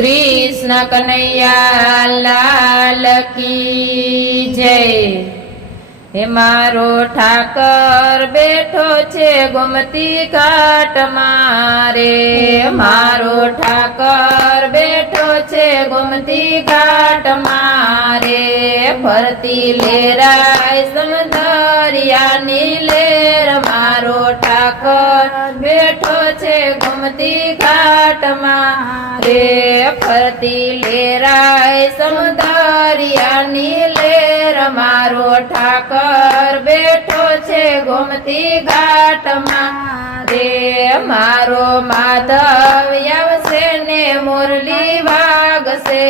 कृष्ण कन्हैया लाल की जय। हे मारो ठाकर बैठो छे गोमती घाट मारे, मारो ठाकर बैठो छे गोमती घाट मारे। फरती लेराय समदरिया नी लेर, मारो ठाकर बैठो छे गोमती घाट मारे। फरती लेराय समदरिया नी लेर, मारो ठाकर बैठो छे गोमती घाट मारे। मारो माधव आवशे ने मुरली वागशे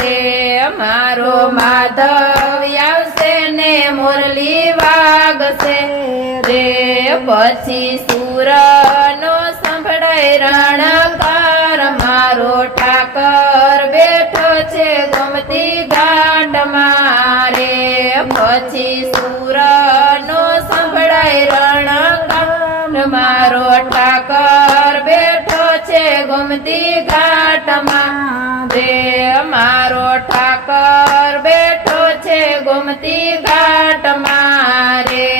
रे, मारो माधव आवशे ने मुरली वागशे रे। पछी सूरनो संभळाय रणकार, मारो ठाकर बैठो छे गोमती घाट मारे। पछी सूरनो संभळाय रणकार, मारो ठाकर बैठो छे गोमती घाट मारे। मारो ठाकर बैठो छे गोमती घाट मारे।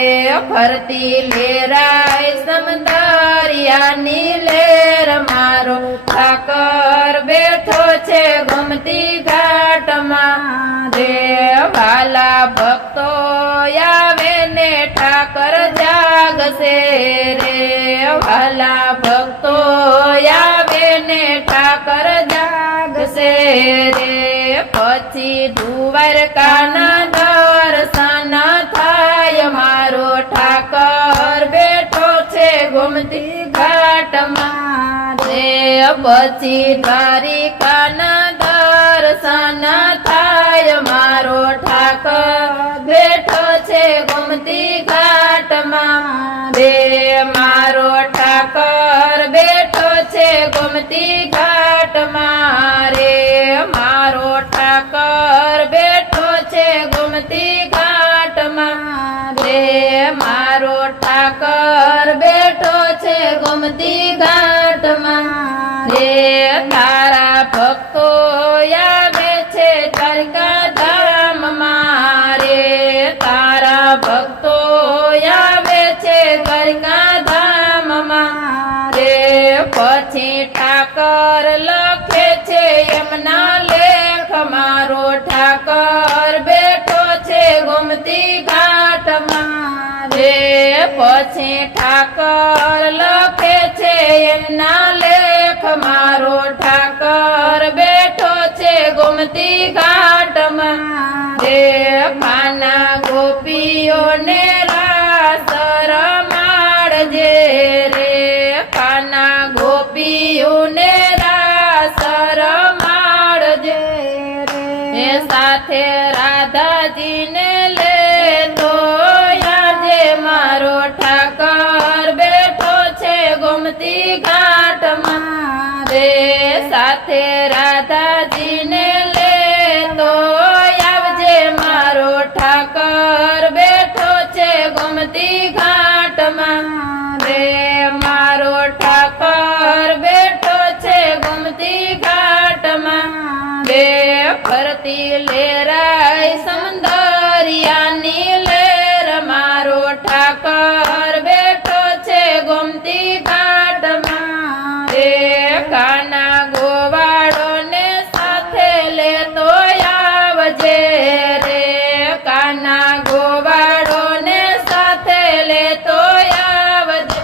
फरती लेराय समदरिया नी लेर, मारो ठाकर बैठो छे गोमती घाट मारे। वाला भक्तो आवे ने ठाकर जागशे रे, वाला भक्तो आवे ने ठाकर जागशे रे। पछी द्वारकाना दर्शन थाय, मारो ठाकर बैठो छे गोमती घाट मारे। पछी द्वारिकाना दर्शन थाय, मारो ठाकर बैठो छे गोमती घाट मारे। मारो ठाकर बैठो छे गोमती घाट मारे। मारो ठाकर बैठो छे गोमती घाट मारे। मारो ठाकर बैठो छे गोमती घाट मारे। तारा भक्तो आवे छे द्वारका धाम मारे, तारा भक्तो आवे छे द्वारका धाम मारे। पछी ठाकर लखे छे यमुना लेख, मारो ठाकर बैठो छे गोमती घाट मारे। पछी ठाकर लखे छे यमुना लेख, मारो ठाकर बैठो छे गोमती घाट मारे। काना गोपीओ ने रास रमाड़जे रे, काना गोपीओ ने रास रमाड़जे रे। साथे राधाजी ने ले तो आजे, मारो ठाकर बैठो छे गोमती घाट मारे। साथे राधाजी ने ले तो आवजे, मारो ठाकर बैठो छे गोमती घाट मारे। मारो ठाकर बैठो छे गोमती घाट मारे। फरती लेराय समदरिया नी लेर, मारो ठाकर बैठो छे गोमती घाट मारे। काना गोवाड़ो ने साथे ले तो आवजे रे, काना गोवाड़ो ने साथे ले तो आवजे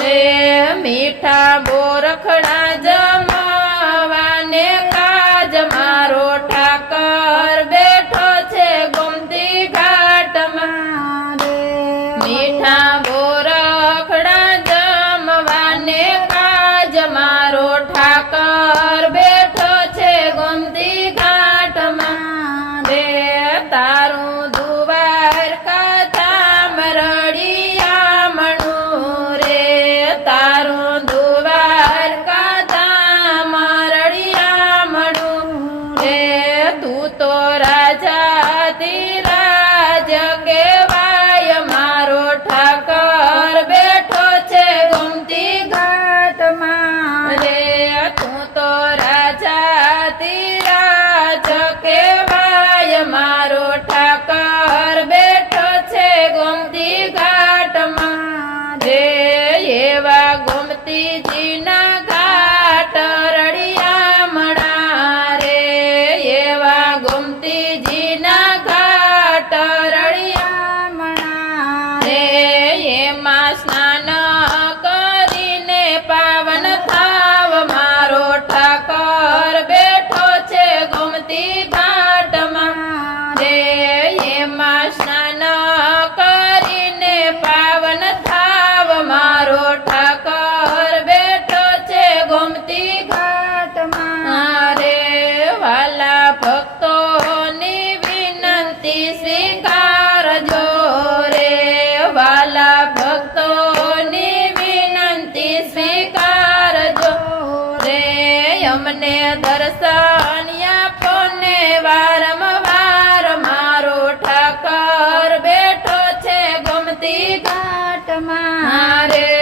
रे। मीठा बोरखड़ा जमावाने काज, मारो ठाकर અમને દર્શન આપો ને વારંવાર મારો ઠાકર બેઠો છે ગોમતી ઘાટમાં રે